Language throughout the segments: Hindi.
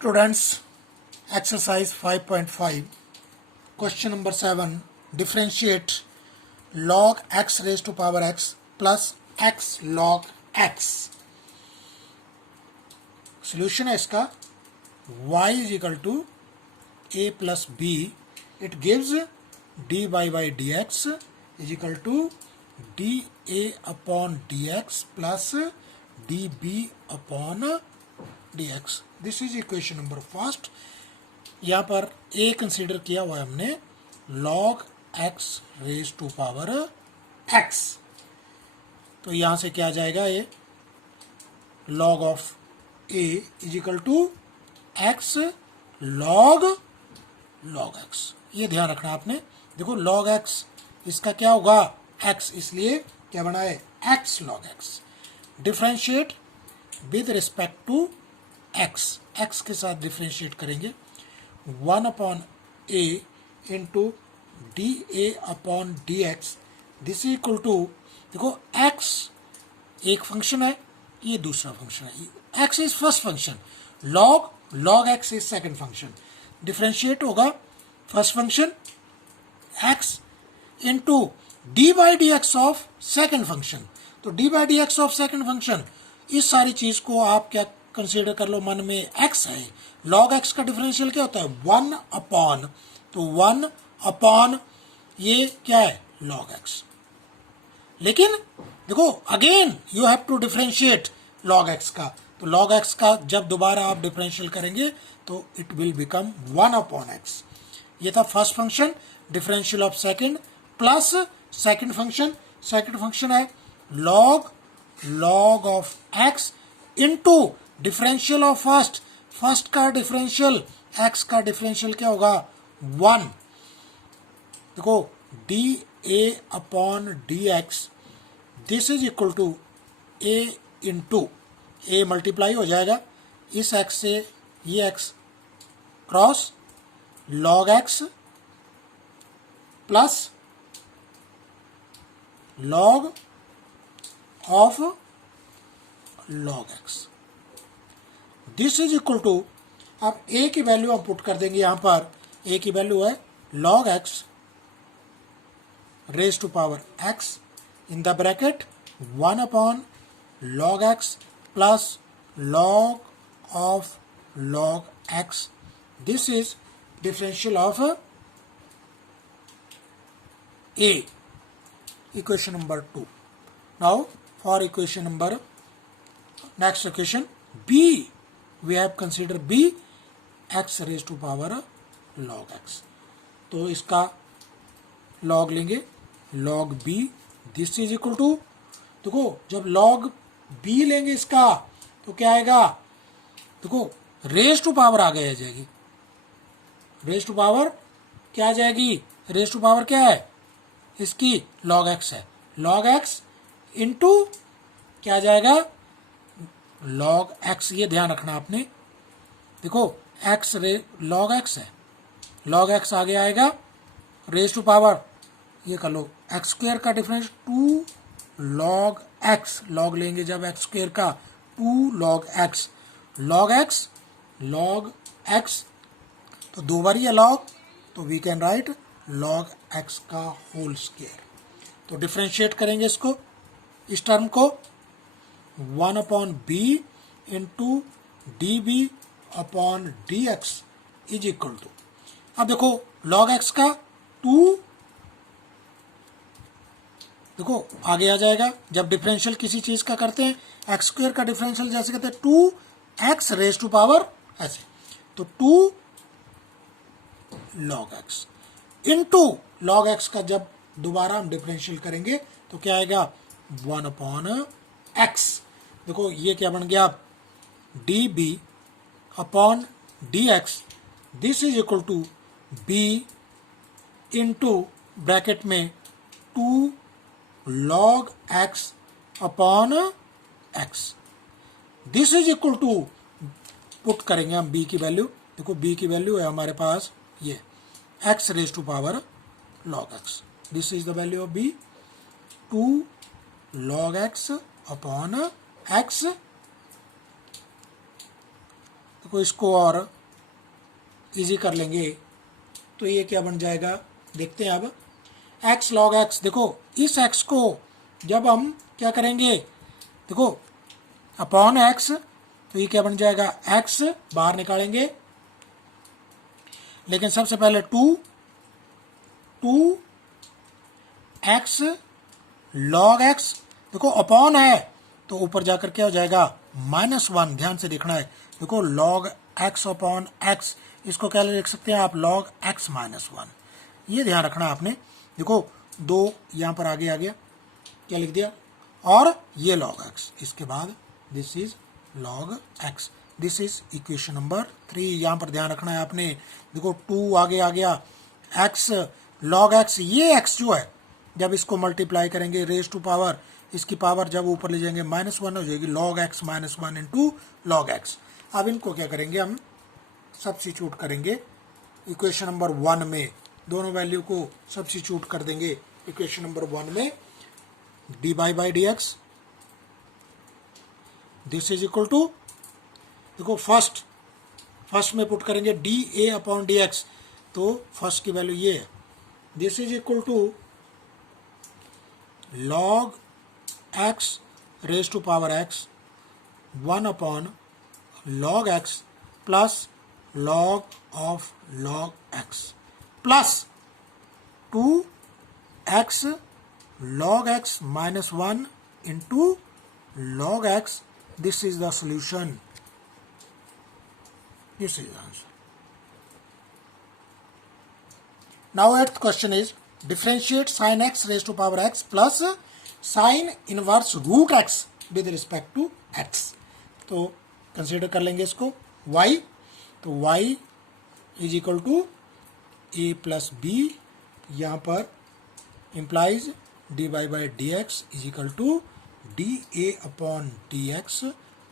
Students, exercise 5.5, question number 7, differentiate log x raised to power x plus x log x. Solution है इसका y is equal to a plus b. It gives dy by dx is equal to dA upon dx plus dB upon dx. This is equation number first. यहाँ पर a कंसीडर किया हुआ है हमने log x raised to power x. तो यहाँ से क्या आ जाएगा, ये log of a is equal to x log x. ये ध्यान रखना आपने. देखो log x इसका क्या होगा x, इसलिए क्या बना है x log x. Differentiate with respect to x, x के साथ डिफरेंशिएट करेंगे. 1 upon a into D A upon D x. This is equal to, देखो x एक फंक्शन है, ये दूसरा फंक्शन है. x is first function, log x is second function. Differentiate होगा first function x into d by D x of second function. तो d by D x of second function, इस सारी चीज को आप क्या कंसीडर कर लो, मन में x है. log x का डिफरेंशियल क्या होता है 1 अपॉन, तो 1 अपॉन ये क्या है log x. लेकिन देखो again you have to differentiate log x का. तो log x का जब दोबारा आप डिफरेंशियल करेंगे तो it will become 1 upon x. ये था first function. Differential of second plus second function है log of x into differential of first का डिफरेंशियल x का डिफरेंशियल क्या होगा 1. देखो D A upon D x, this is equal to a into A multiply हो जाएगा इस x से ये x cross log x plus log of log x. This is equal to, अब a की वैल्यू हम पुट कर देंगे यहाँ पर. a की वैल्यू है log x raise to power x in the bracket 1 upon log x plus log of log x. This is differential of a. Equation number 2. Now for equation number, next equation b, we have considered b x raised to power log x. तो इसका log लेंगे log b. This is equal to, देखो जब log b लेंगे इसका तो क्या आएगा, देखो रेज टू पावर आ गया जाएगी. रेज टू पावर क्या आ जाएगी, रेज टू पावर क्या है इसकी log x है. log x इंटू क्या आ जाएगा log x. ये ध्यान रखना आपने. देखो x log x है, log x आगे आएगा रेज टू पावर, ये कर लो x स्क्वायर का डिफरेंस 2 log x. log लेंगे जब x स्क्वायर का 2 log x. log x तो दो बार ये log, तो we can write log x का होल स्क्वायर. तो डिफरेंशिएट करेंगे इसको, इस टर्म को 1 upon b into D B upon D x is equal to, अब देखो log x का 2, देखो आगे आ जाएगा जब डिफरेंशियल किसी चीज का करते हैं. एक्स स्क्वायर का डिफरेंशियल जैसे कहते हैं 2x रेज टू पावर ऐसे, तो 2 log x into log x का जब दोबारा हम डिफरेंशियल करेंगे तो क्या आएगा 1 अपॉन x. देखो ये क्या बन गया D B upon D x. This is equal to b into bracket में 2 log x upon x. This is equal to, put करेंगे हम b की वैल्यू. देखो b की वैल्यू है हमारे पास ये x raise to power log x. This is the value of b, 2 log x upon x. देखो इसको और इजी कर लेंगे तो ये क्या बन जाएगा, देखते हैं अब। x log x, देखो इस x को जब हम क्या करेंगे, देखो अपॉन x, तो ये क्या बन जाएगा, x बाहर निकालेंगे, लेकिन सबसे पहले 2 x log x, देखो अपॉन है तो ऊपर जाकर क्या हो जाएगा, -1। ध्यान से देखना है, देखो log x अपॉन x, इसको क्या लिख सकते हैं आप, log x -1। ये ध्यान रखना आपने। देखो 2 यहाँ पर आगे आ गया, क्या लिख दिया, और ये log x, इसके बाद this is log x, this is equation number 3। यहाँ पर ध्यान रखना है आपने। देखो 2 आगे आ गया, x log x, ये x जो है जब इसको मल्टीप्लाई करेंगे रेज टू पावर, इसकी पावर जब ऊपर ले जाएंगे -1 हो जाएगी, log x -1 into log x। अब इनको क्या करेंगे, हम सब्स्टिट्यूट करेंगे इक्वेशन नंबर 1 में, दोनों वैल्यू को सब्स्टिट्यूट कर देंगे इक्वेशन नंबर 1 में। dy by D x, this is equal to, देखो फर्स्ट में पुट करेंगे डी ए अपॉन डी एक्स, तो फर्स्ट की वैल्यू ये है, this is equal to log x raise to power x 1 upon log x plus log of log x plus 2x log x -1 into log x, this is the solution, this is the answer. Now 8th question is differentiate sin x raised to power x plus sin inverse root x with respect to x। तो कंसिडर कर लेंगे इसको y, तो y is equal to a plus b, यहाँ पर implies dy by D x is equal to d A upon D x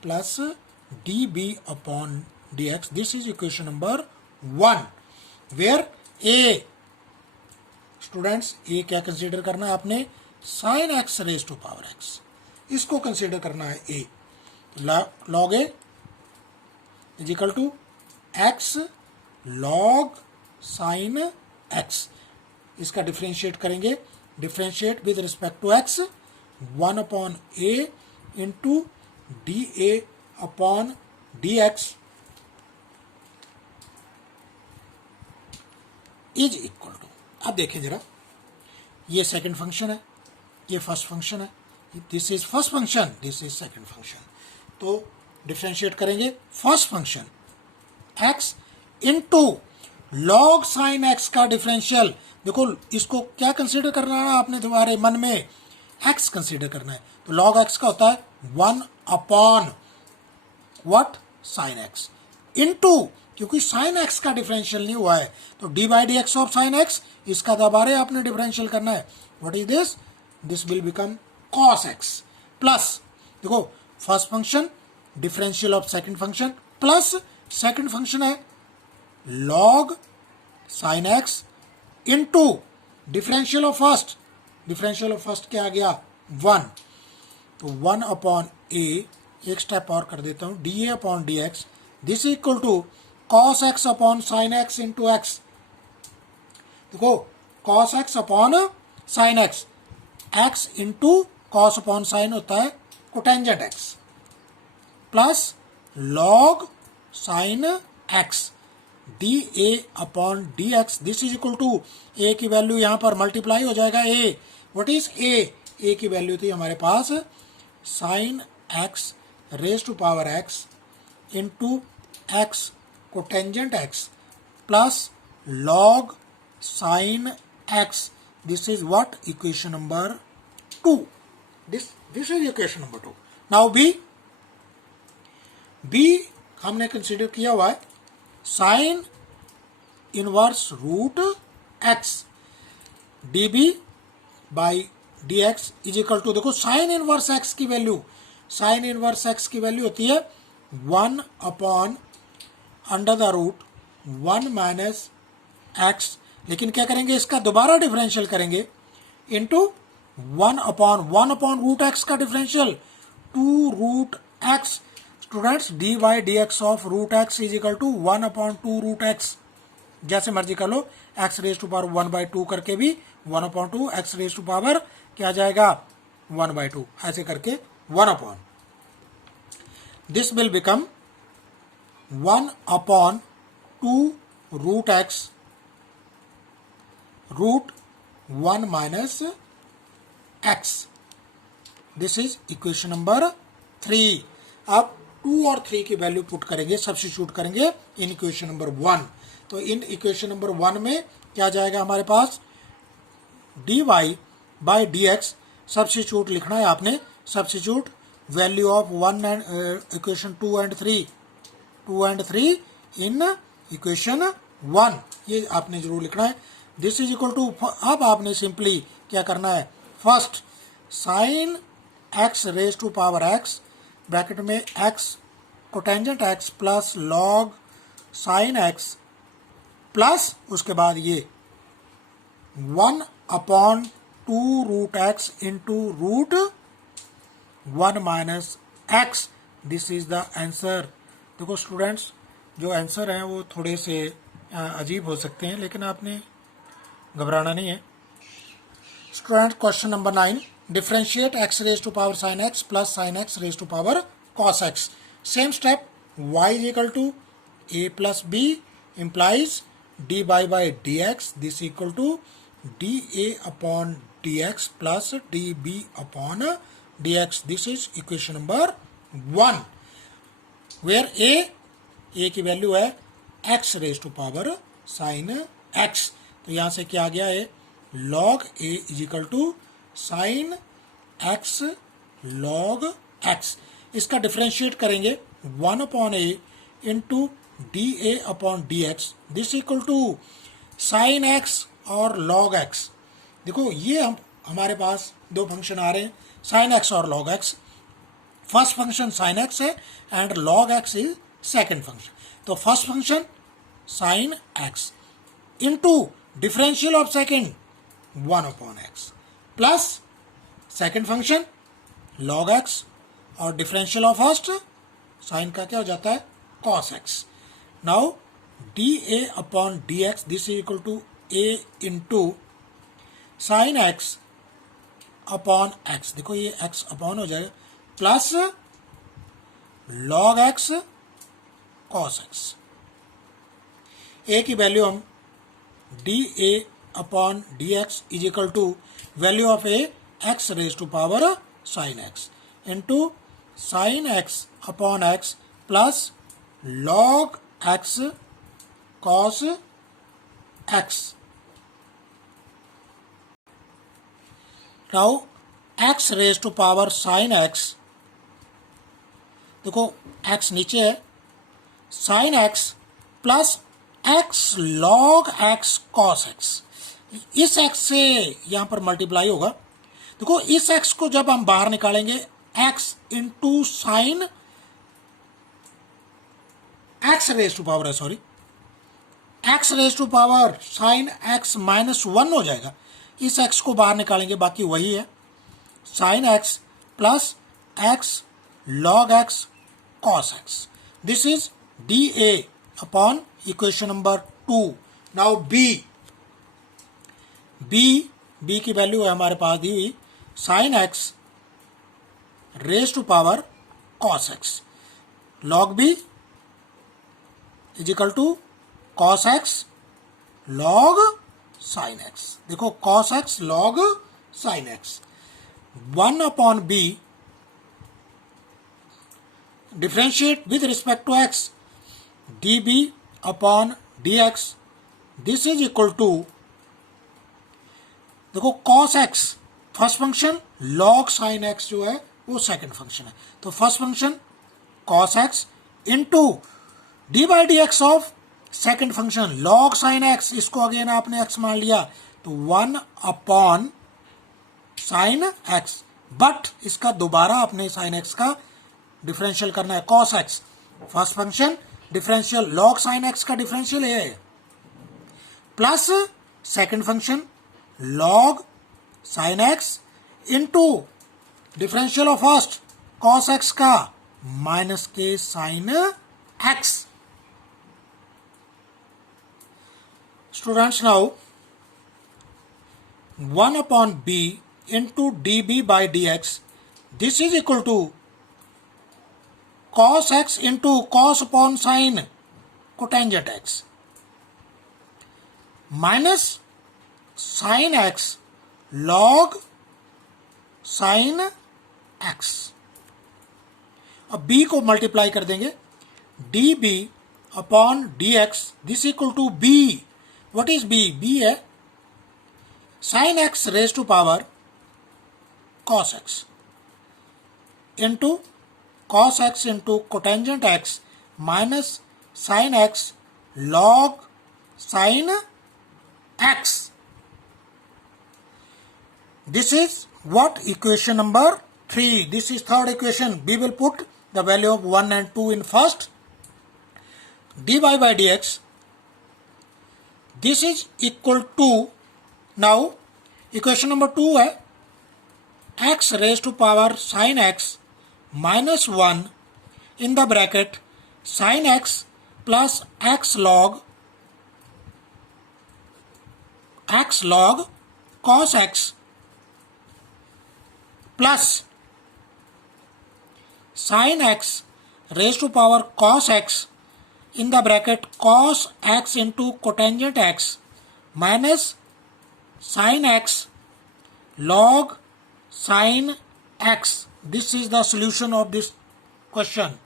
plus d B upon D x. This is equation number 1 where a, students a क्या कंसीडर करना है आपने, sine x raise to power x, इसको कंसीडर करना है a. Log a is equal to x log sine X, इसका डिफ्रेंशिएट करेंगे, differentiate with respect to X 1 upon A into D A upon D x is equal to, अब देखें जरा, ये सेकंड फंक्शन है, ये फर्स्ट फंक्शन है, this is first function, this is second function, तो डिफरेंशिएट करेंगे first function x into log sine x का डिफरेंशियल। देखो इसको क्या कंसीडर करना है आपने, तुम्हारे मन में x कंसीडर करना है, तो लॉग x का होता है 1 upon what, sine x into, क्योंकि साइन x का डिफरेंशियल नहीं हुआ है तो d by D x of sine x, इसका दोबारा आपने डिफरेंशियल करना है, what is this, this will become cos x plus, देखो first function differential of second function plus second function है log sine x into differential of first, differential of first क्या आ गया 1, तो 1 अपॉन ए, एक स्टेप और कर देता हूं, d A upon D x, this is equal to cos x upon sine x into x। देखो cos x upon sine x, x into cos upon sine होता है cotangent x plus log sine x d A upon D x, this is equal to a की वैल्यू यहाँ पर मल्टीप्लाई हो जाएगा a, व्हाट इज a की वैल्यू थी हमारे पास sine x raise to power x into x cotangent x plus log sine x, this is what, equation number 2, this is equation number 2। Now b हमने कंसीडर किया हुआ है sine inverse root x D B by D x is equal to, देखो साइन इनवर्स x की वैल्यू, साइन इनवर्स x की वैल्यू होती है 1 upon under the root 1 minus X, लेकिन क्या करेंगे इसका दोबारा डिफरेंशियल करेंगे इंटू 1 अपॉन रूट एक्स का differential 2 root X. Students D Y D x of root X is equal to 1/2 root X, जैसे मर्जी कर लो, एक्स रेज टू पावर 1/2 करके भी 1/2, एक्स रेज टू पावर क्या जाएगा 1/2, ऐसे करके 1/, this will become 1/2 root X root 1 minus x. This is equation number 3। अब 2 और 3 की वैल्यू पुट करेंगे, सब्स्टिट्यूट करेंगे इन इक्वेशन नंबर 1। तो इन इक्वेशन नंबर 1 में क्या जाएगा हमारे पास, d y by D x, substitute लिखना है आपने, substitute value of 1 and equation 2 and 3 in equation 1, ये आपने जरूर लिखना है। दिस इज इक्वल टू, अब आपने सिंपली क्या करना है, first sine x raise to power x, bracket में x cotangent x plus log sine x, plus उसके बाद ये 1/2 root x into root 1 minus x. This is the answer. देखो स्टूडेंट्स, जो आंसर हैं वो थोड़े से अजीब हो सकते हैं, लेकिन आपने घबराना नहीं है। Student question number 9, differentiate X raise to power sine x plus sine x raise to power cos X. Same step, y is equal to a plus b implies dy by dx, this equal to dA upon dx plus dB upon dx. This is equation number 1, where a की वैल्यू है x raise to power sine x। तो यहां से क्या आ गया है, log a is equal to sine x log x। इसका डिफ्रेंशिएट करेंगे 1/a into dA upon dx, this equal to sine x और log x। देखो ये हमारे पास दो फंक्शन आ रहे हैं, साइन x और log x। First function sine x है and log x is second function. तो first function sine x into differential of second 1/x plus second function log x और डिफरेंशियल ऑफ फर्स्ट साइन का क्या हो जाता है cos x। Now dA upon dx, this is equal to a into sine x upon x, देखो ये x अपॉन हो जाएगा, plus log x cos x। a की वैल्यू हम dA upon dx is equal to value of a x raise to power sine x into sine x upon x plus log x cos x। Now x raise to power sine x, देखो x नीचे है, sine x plus x log x cos x, इस x से यहां पर मल्टीप्लाई होगा। देखो इस x को जब हम बाहर निकालेंगे, x into sine x raise to power है, sorry, x raise to power sine x -1 हो जाएगा। इस x को बाहर निकालेंगे, बाकी वही है, sine x plus x log x cos x। This is dA upon equation number 2। Now b की वैल्यू है हमारे पास दी हुई, sine x raise to power cos x, log b is equal to cos x log sin x। देखो cos x log sin x, 1/b differentiate with respect to x, dB upon dx, this is equal to, देखो cos x first function, log sin x जो है वो सेकंड फंक्शन है। तो first function cos x into d by D x of second function log sin x, इसको अगेन आपने x मान लिया, तो 1/sin x, बट इसका दोबारा आपने sin x का डिफरेंशियल करना है cos x। First function differential log sin x का डिफरेंशियल है, plus second function log sin x into differential of first cos x का माइनस के sine x. Students, now 1 upon b into db by dx, this is equal to cos x into cos upon sin cotangent x minus sin x log sin x. अब b को मल्टीप्लाई कर देंगे, db upon dx this equal to b. What is b? b है sin x raised to power cos x into cos x into cotangent x minus sin x log sin x. This is what? Equation number 3. This is third equation. We will put the value of 1 and 2 in first. dy by dx, this is equal to, now equation number 2 है x raised to power sin x minus 1 in the bracket sin x plus x log cos x plus sin x raised to power cos x in the bracket cos x into cotangent x minus sin x log sin x. This is the solution of this question.